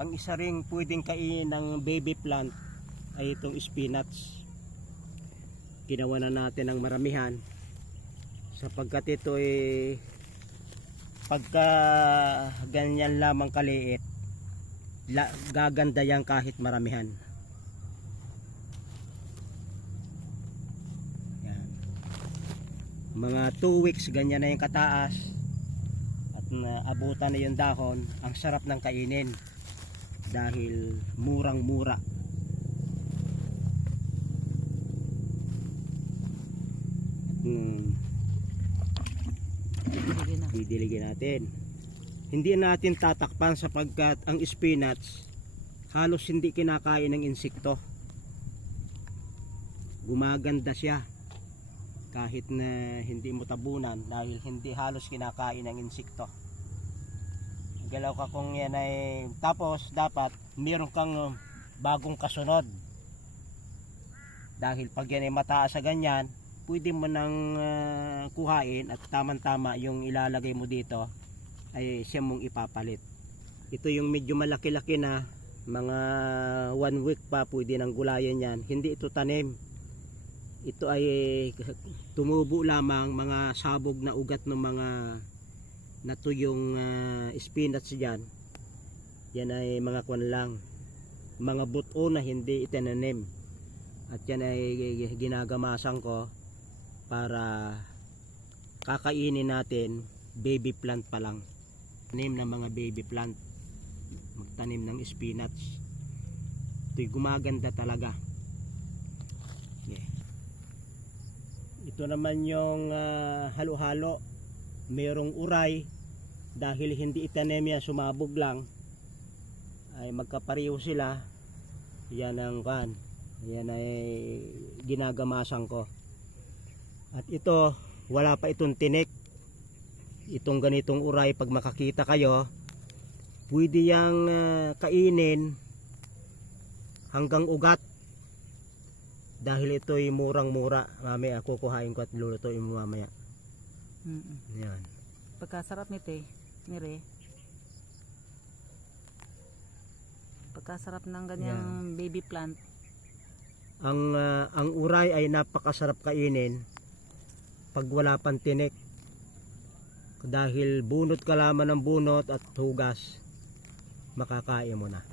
Ang isa ring pwedeng kainin ng baby plant ay itong spinach. Ginawa na natin ng maramihan sapagkat ito ay pagka ganyan lamang kaliit, gaganda yan kahit maramihan. Yan. Mga 2 weeks ganyan na yung kataas at naabutan na yung dahon. Ang sarap ng kainin dahil murang mura. Didiligin natin. Hindi natin tatakpan sapagkat ang spinach halos hindi kinakain ng insekto. Gumaganda siya kahit na hindi mo tabunan dahil hindi halos kinakain ng insekto. Galaw ka kung yan ay tapos dapat meron kang bagong kasunod dahil pag yan ay mataas sa ganyan pwede mo nang kuhain at tamang-tama yung ilalagay mo dito ay siya mong ipapalit. Ito yung medyo malaki-laki na mga 1 week pa pwede nang gulayan yan. Hindi ito tanim. Ito ay tumubo lamang mga sabog na ugat ng mga natuyong spinach dyan. Yan ay mga kwan lang. Mga buto na hindi itinanim. At yan ay ginagamasan ko para kakainin natin baby plant pa lang. Tanim ng mga baby plant, magtanim ng spinach. Ito'y gumaganda talaga. Yeah. Ito naman yung halo-halo, mayroong uray dahil hindi itanim yan, sumabog lang ay magkapariho sila. Yan ang kan, yan ay ginagamasan ko. At ito, wala pa itong tinik. Itong ganitong uray, pag makakita kayo, pwede yang kainin hanggang ugat. Dahil ito'y murang-mura. Mamaya kukuhain ko at lulutuin mo mamaya. Yan. Pagkasarap nito eh, nire. Pagkasarap ng ganyang baby plant. Ang uray ay napakasarap kainin pag wala pang tinik. Dahil bunot ka lamang ng bunot at hugas, makakain mo na.